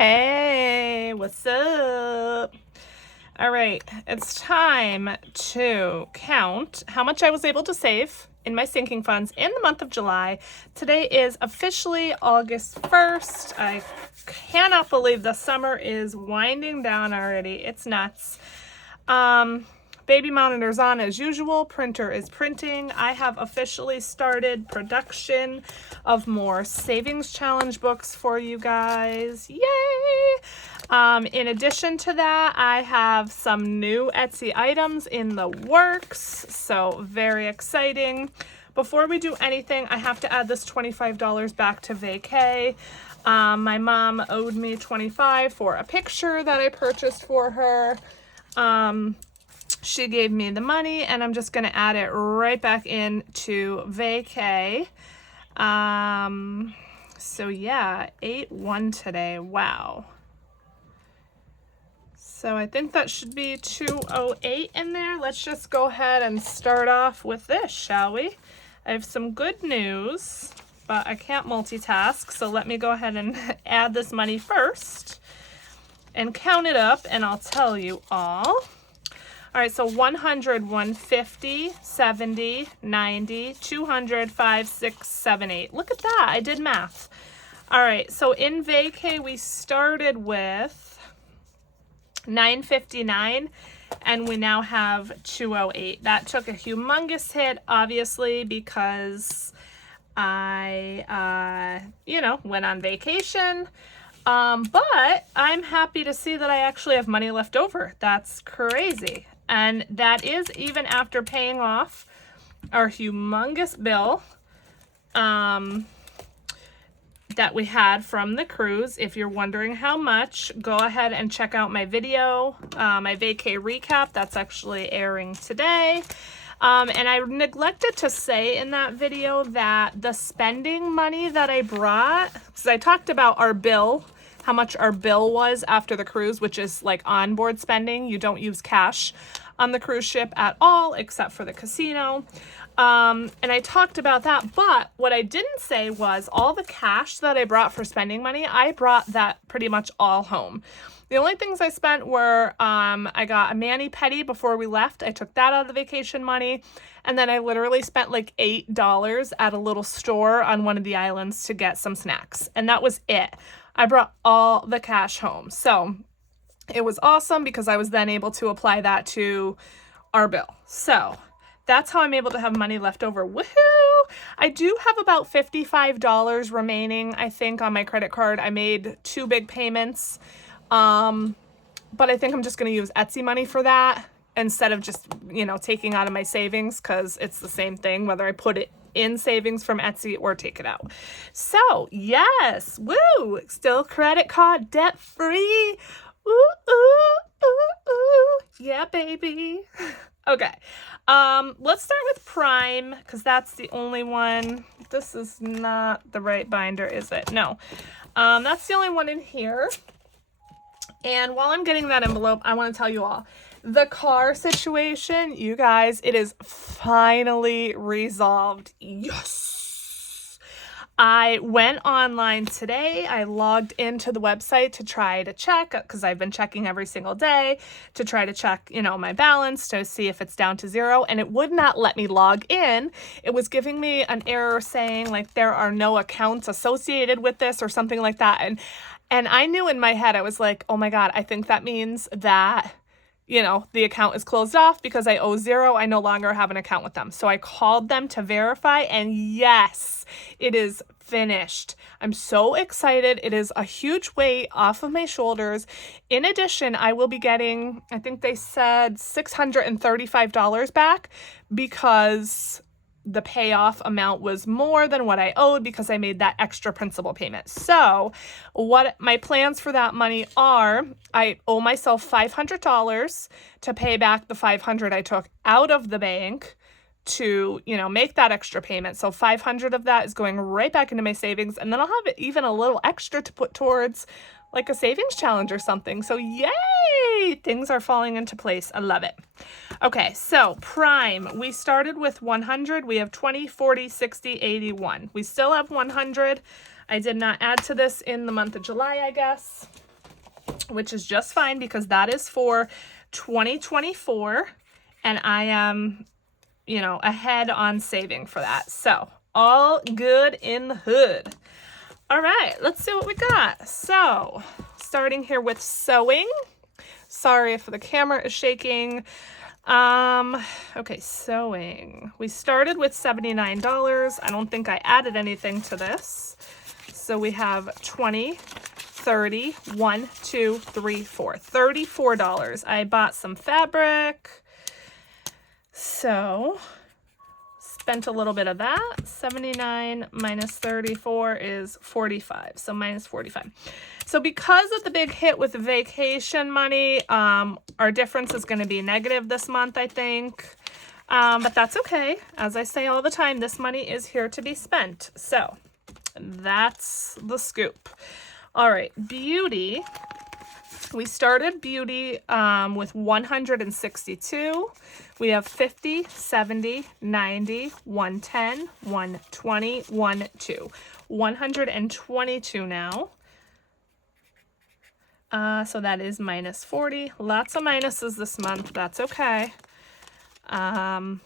Hey, what's up? All right, it's time to count how much I was able to save in my sinking funds in the month of July. Today is officially August 1st. I cannot believe the summer is winding down already. It's nuts. Baby monitor's on as usual. Printer is printing. I have officially started production of more savings challenge books for you guys. Yay! In addition to that, I have some new Etsy items in the works, so very exciting. Before we do anything, I have to add this $25 back to vacay. My mom owed me $25 for a picture that I purchased for her. She gave me the money, and I'm just going to add it right back into vacay. So yeah, 8-1 today. Wow. So I think that should be 208 in there. Let's just go ahead and start off with this, shall we? I have some good news, but I can't multitask. So let me go ahead and add this money first and count it up, and I'll tell you all. All right, so 100, 150, 70, 90, 200, 5, 6, 7, 8. Look at that, I did math. All right, so in vacay, we started with 959, and we now have 208. That took a humongous hit, obviously, because I, went on vacation. But I'm happy to see that I actually have money left over. That's crazy. And that is even after paying off our humongous bill that we had from the cruise. If you're wondering how much, go ahead and check out my video, my vacay recap. That's actually airing today. And I neglected to say in that video that the spending money that I brought, because I talked about our bill, how much our bill was after the cruise, which is like onboard spending. You don't use cash on the cruise ship at all, except for the casino. And I talked about that, but what I didn't say was all the cash that I brought for spending money, I brought that pretty much all home. The only things I spent were, I got a mani-pedi before we left. I took that out of the vacation money. And then I literally spent like $8 at a little store on one of the islands to get some snacks. And that was it. I brought all the cash home. So it was awesome because I was then able to apply that to our bill. So that's how I'm able to have money left over. Woohoo! I do have about $55 remaining, I think, on my credit card. I made 2 big payments. But I think I'm just going to use Etsy money for that instead of just, taking out of my savings, because it's the same thing whether I put it in savings from Etsy or take it out. So yes, woo, still credit card debt free. Ooh, ooh, ooh, ooh. Yeah, baby. Okay. Let's start with Prime, because that's the only one. This is not the right binder, is it? No. That's the only one in here. And while I'm getting that envelope, I want to tell you all, the car situation, you guys, it is finally resolved. Yes! I went online today. I logged into the website to try to check, because I've been checking every single day to try to check, my balance to see if it's down to 0, and it would not let me log in. It was giving me an error saying like there are no accounts associated with this or something like that. And I knew in my head, I was like, oh my God, I think that means that, the account is closed off because I owe 0. I no longer have an account with them. So I called them to verify, and yes, it is finished. I'm so excited. It is a huge weight off of my shoulders. In addition, I will be getting, I think they said $635 back because the payoff amount was more than what I owed because I made that extra principal payment. So what my plans for that money are, I owe myself $500 to pay back the $500 I took out of the bank to, make that extra payment. So $500 of that is going right back into my savings. And then I'll have even a little extra to put towards like a savings challenge or something. So yay, things are falling into place. I love it. Okay, so Prime, we started with 100. We have 20, 40, 60, 81. We still have 100. I did not add to this in the month of July, I guess. which is just fine because that is for 2024, and I am, you know, ahead on saving for that. So all good in the hood. All right, let's see what we got. So starting here with sewing. Sorry if the camera is shaking. Okay, sewing. We started with $79. I don't think I added anything to this. So we have 20, 30, 1, 2, 3, 4. $34. I bought some fabric. So spent a little bit of that. 79 minus 34 is 45. So minus 45. So because of the big hit with vacation money, our difference is going to be negative this month, I think. But that's okay. As I say all the time, this money is here to be spent. So that's the scoop. All right, beauty. We started beauty with 162. We have 50, 70, 90, 110, 120, 12. 122 now. So that is minus 40. Lots of minuses this month. That's okay. And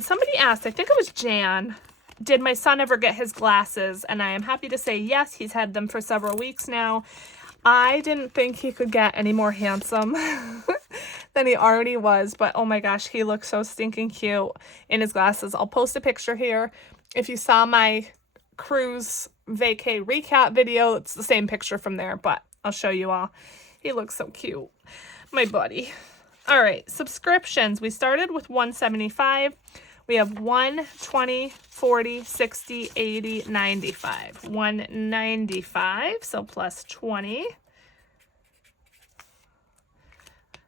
somebody asked, I think it was Jan, did my son ever get his glasses? And I am happy to say yes, he's had them for several weeks now. I didn't think he could get any more handsome than he already was, but oh my gosh, he looks so stinking cute in his glasses. I'll post a picture here. If you saw my cruise vacay recap video, it's the same picture from there, but I'll show you all. He looks so cute, my buddy. All right, subscriptions. We started with 175. We have 120, 40, 60, 80, 95. 195, so plus 20.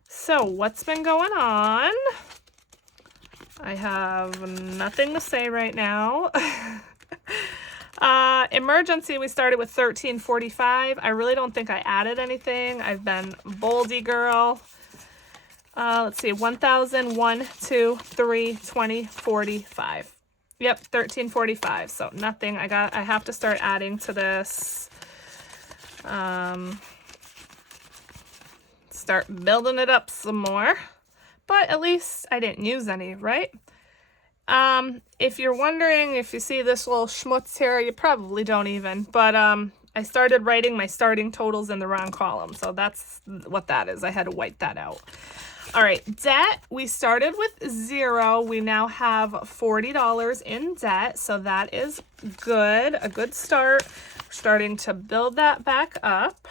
So what's been going on? I have nothing to say right now. Emergency, we started with 1345. I really don't think I added anything. I've been boldy girl. Let's see, 1,000, 1, 2, 3, 20, 45. Yep, 1345. So nothing. I have to start adding to this. Start building it up some more. But at least I didn't use any, right? If you're wondering if you see this little schmutz here, you probably don't even. But I started writing my starting totals in the wrong column. So that's what that is. I had to wipe that out. All right, debt, we started with 0. We now have $40 in debt, so that is good, a good start. We're starting to build that back up.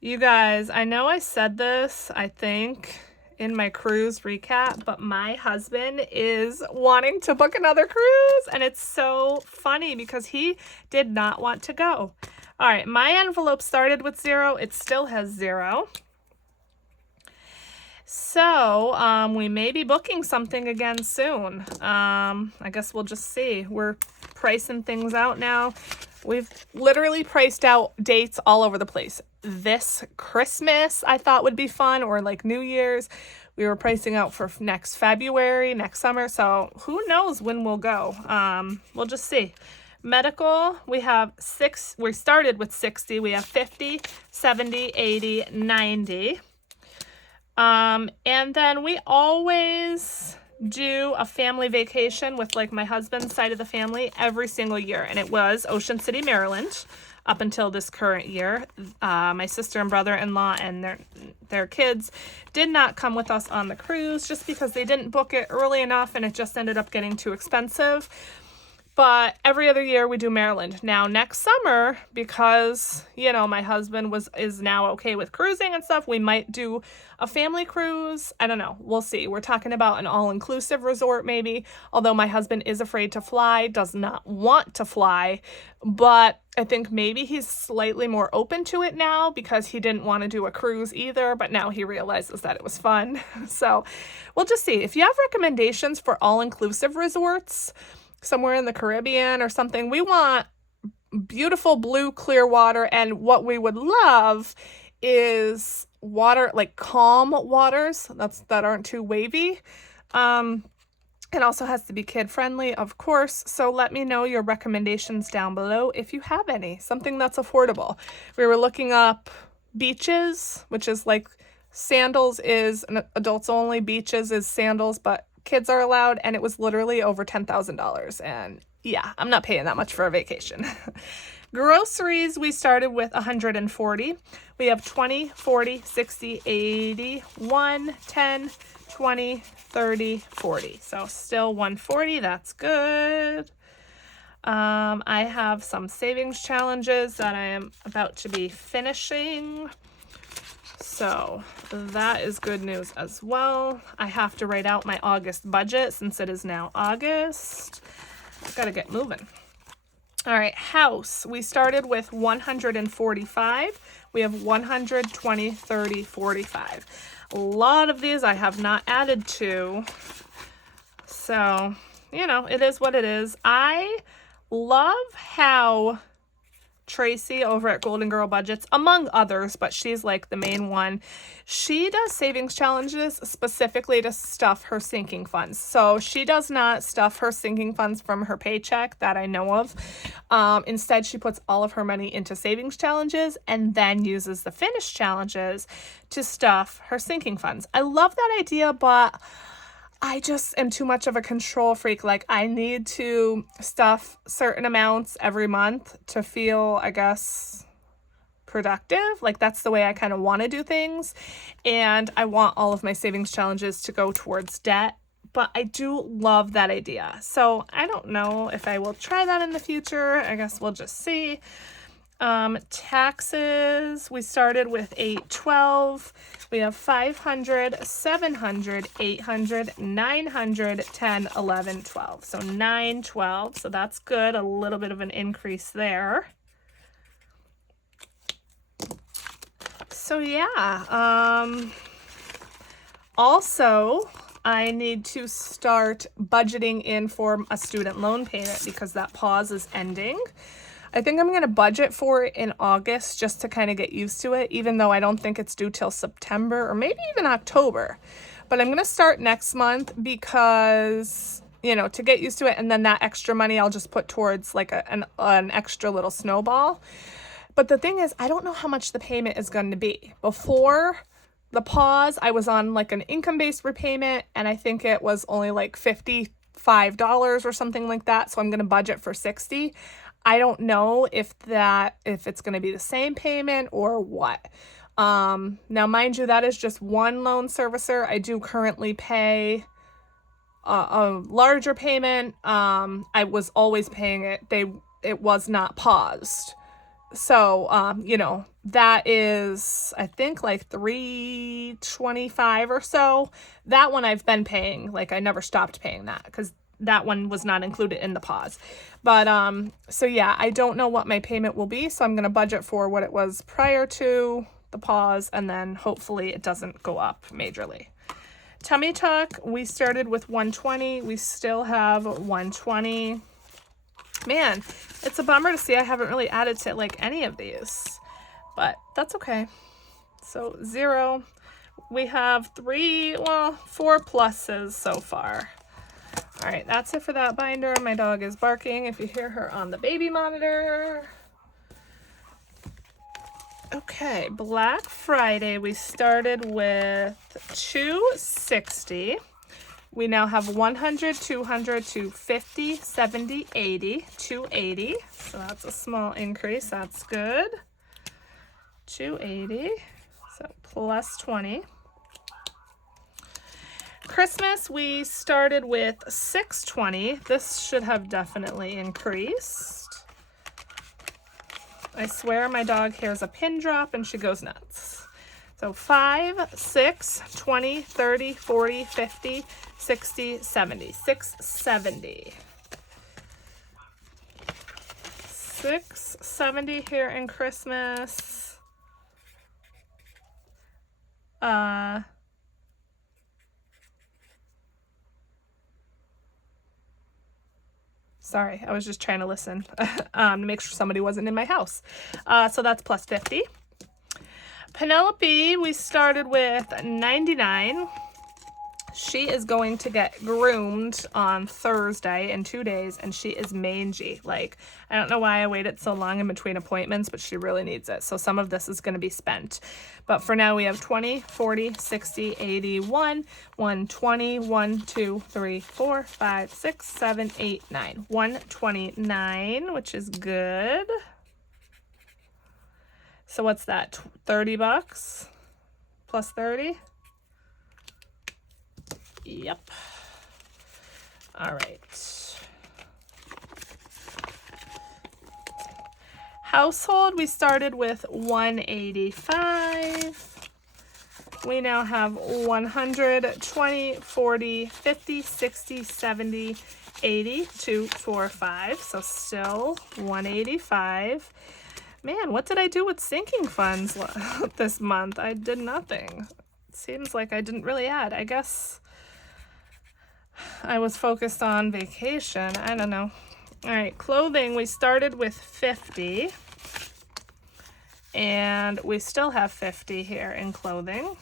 You guys, I know I said this, I think, in my cruise recap, but my husband is wanting to book another cruise, and it's so funny because he did not want to go. All right, my envelope started with 0. It still has 0. So, we may be booking something again soon. I guess we'll just see. We're pricing things out now. We've literally priced out dates all over the place. This Christmas I thought would be fun, or like New Year's. We were pricing out for next February, next summer. So who knows when we'll go. We'll just see. Medical, we have 6. We started with 60. We have 50, 70, 80, 90. And then we always do a family vacation with like my husband's side of the family every single year. And it was Ocean City, Maryland up until this current year. My sister and brother-in-law and their kids did not come with us on the cruise just because they didn't book it early enough and it just ended up getting too expensive. But every other year we do Maryland. Now next summer, because, you know, my husband is now okay with cruising and stuff, we might do a family cruise. I don't know. We'll see. We're talking about an all-inclusive resort maybe, although my husband is afraid to fly, does not want to fly. But I think maybe he's slightly more open to it now because he didn't want to do a cruise either, but now he realizes that it was fun. So we'll just see. If you have recommendations for all-inclusive resorts, somewhere in the Caribbean or something, we want beautiful blue clear water, and what we would love is water, like calm waters that aren't too wavy. It also has to be kid friendly, of course. So let me know your recommendations down below if you have any, something that's affordable. We were looking up Beaches, which is like sandals is adults only, beaches is sandals, but kids are allowed, and it was literally over $10,000. And yeah, I'm not paying that much for a vacation. Groceries, we started with 140. We have 20, 40, 60, 80, 1, 10, 20, 30, 40. So still 140, that's good. I have some savings challenges that I am about to be finishing. So that is good news as well. I have to write out my August budget since it is now August. I've got to get moving. All right, house. We started with 145. We have 100, 20, 30, 45. A lot of these I have not added to. So, you know, it is what it is. I love how Tracy over at Golden Girl Budgets, among others, but she's like the main one, she does savings challenges specifically to stuff her sinking funds. So she does not stuff her sinking funds from her paycheck that I know of. Instead, she puts all of her money into savings challenges and then uses the finished challenges to stuff her sinking funds. I love that idea, but I just am too much of a control freak. Like, I need to stuff certain amounts every month to feel, I guess, productive. Like, that's the way I kind of want to do things. And I want all of my savings challenges to go towards debt. But I do love that idea. So I don't know if I will try that in the future. I guess we'll just see. Taxes, we started with 812. We have 500, 700, 800, 900, 10, 11, 12. So 912. So that's good. A little bit of an increase there. So yeah. Also, I need to start budgeting in for a student loan payment because that pause is ending. I think I'm going to budget for it in August just to kind of get used to it, even though I don't think it's due till September or maybe even October. But I'm going to start next month because, you know, to get used to it, and then that extra money I'll just put towards like an extra little snowball. But the thing is, I don't know how much the payment is going to be. Before the pause, I was on like an income-based repayment, and I think it was only like $55 or something like that. So I'm going to budget for $60. I don't know if it's going to be the same payment or what. Now, mind you, that is just one loan servicer. I do currently pay a larger payment. I was always paying it. It was not paused. So, you know, that is, I think, like $325 or so. That one I've been paying. Like, I never stopped paying that because that one was not included in the pause. But, so yeah, I don't know what my payment will be. So I'm going to budget for what it was prior to the pause. And then hopefully it doesn't go up majorly. Tummy Tuck, we started with 120. We still have 120. Man, it's a bummer to see I haven't really added to like any of these, but that's okay. So 0. We have 4 pluses so far. All right, that's it for that binder. My dog is barking if you hear her on the baby monitor. Okay, Black Friday, we started with 260. We now have 100, 200, 250, 70, 80, 280. So that's a small increase. That's good. 280. So plus 20. Christmas, we started with 620. This should have definitely increased. I swear my dog hears a pin drop and she goes nuts. So 5, 6, 20, 30, 40, 50, 60, 70. 670. 670 here in Christmas. Sorry, I was just trying to listen to make sure somebody wasn't in my house. So that's plus 50. Penelope, we started with 99. She is going to get groomed on Thursday in 2 days, and she is mangy. Like, I don't know why I waited so long in between appointments, but she really needs it. So some of this is going to be spent. But for now, we have 20, 40, 60, 80, 120, 1, 2, 3, 4, 5, 6, 7, 8, 9. 129, which is good. So what's that? 30 bucks plus 30? Yep. All right. Household, we started with 185. We now have 100, 20, 40, 50, 60, 70, 80, 2, 4, 5. So still 185. Man, what did I do with sinking funds this month? I did nothing. It seems like I didn't really add. I guess I was focused on vacation. I don't know. All right, clothing, we started with 50. And we still have 50 here in clothing.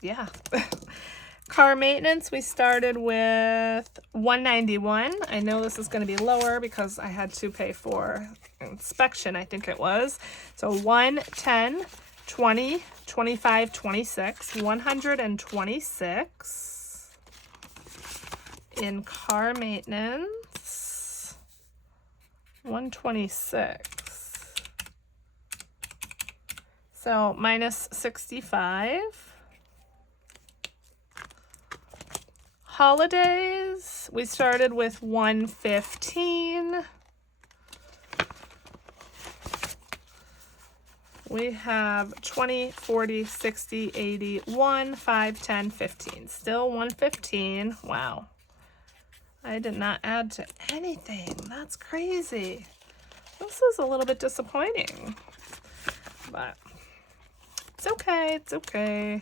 Yeah. Car maintenance, we started with 191. I know this is going to be lower because I had to pay for inspection, I think it was. So 110, 20, 25, 26, 126 in car maintenance. 126. So minus 65. Holidays, we started with 115. We have 20, 40, 60, 80, 1, 5, 10, 15. Still 115. Wow. I did not add to anything. That's crazy. This is a little bit disappointing. But it's okay. It's okay.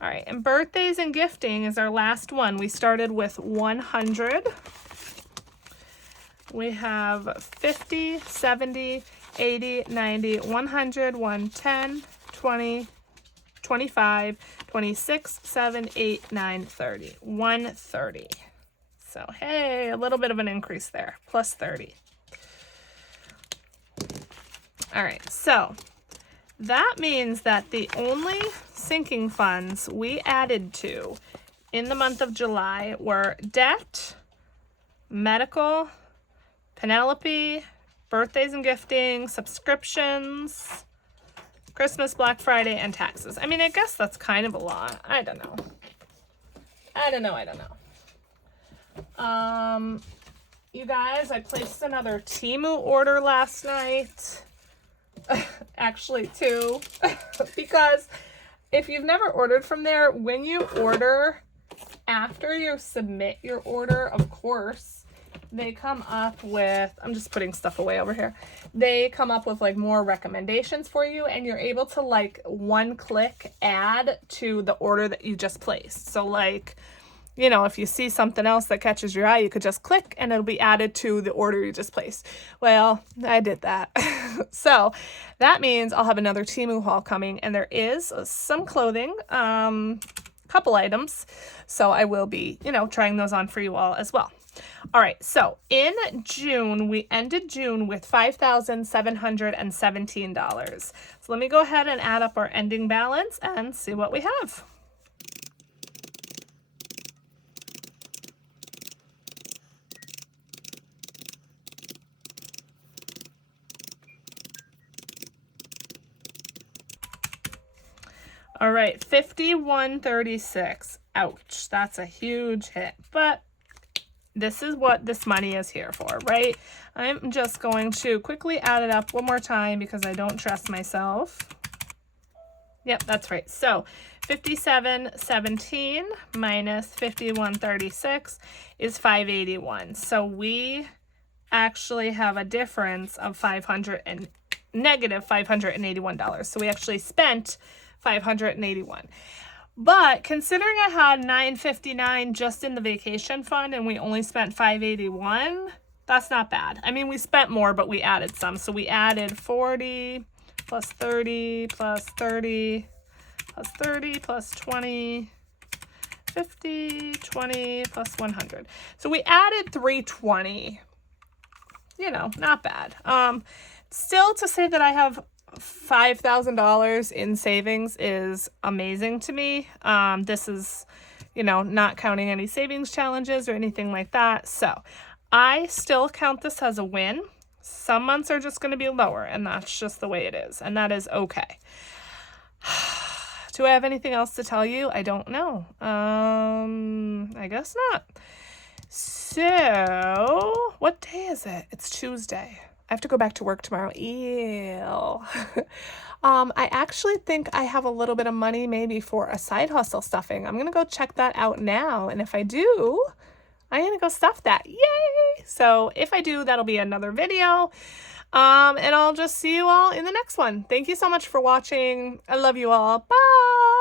All right, and birthdays and gifting is our last one. We started with 100. We have 50, 70, 80, 90, 100, 110, 20, 25, 26, 7, 8, 9, 30. 130. So, hey, a little bit of an increase there, plus 30. All right, so that means that the only sinking funds we added to in the month of July were debt, medical, Penelope, birthdays and gifting, subscriptions, Christmas, Black Friday, and taxes. I mean, I guess that's kind of a lot. I don't know. You guys, I placed another Temu order last night. Actually, two. Because if you've never ordered from there, when you order, after you submit your order, of course, they come up with, I'm just putting stuff away over here. They come up with like more recommendations for you, and you're able to like one click add to the order that you just placed. So like, you know, if you see something else that catches your eye, you could just click and it'll be added to the order you just placed. Well, I did that. So that means I'll have another Temu haul coming, and there is some clothing, couple items. So I will be, you know, trying those on for you all as well. All right, so in June, we ended June with $5,717. So let me go ahead and add up our ending balance and see what we have. All right, 5136. Ouch, that's a huge hit, but this is what this money is here for, right? I'm just going to quickly add it up one more time because I don't trust myself. Yep, that's right. So 5717 minus 5136 is 581. So we actually have a difference of negative $581. So we actually spent $581. But considering I had $959 just in the vacation fund and we only spent $581, That's not bad. I mean, we spent more, but we added some. So we added 40 plus 30 plus 30 plus 30 plus 20, 50, 20 plus 100. So we added 320. You know, not bad. Still, to say that I have $5,000 in savings is amazing to me. This is, you know, not counting any savings challenges or anything like that. So I still count this as a win. Some months are just going to be lower, and that's just the way it is, and that is okay. Do I have anything else to tell you? I don't know. I guess not. So, what day is it? It's Tuesday. I have to go back to work tomorrow. Ew. I actually think I have a little bit of money maybe for a side hustle stuffing. I'm going to go check that out now. And if I do, I'm going to go stuff that. Yay! So if I do, that'll be another video. And I'll just see you all in the next one. Thank you so much for watching. I love you all. Bye!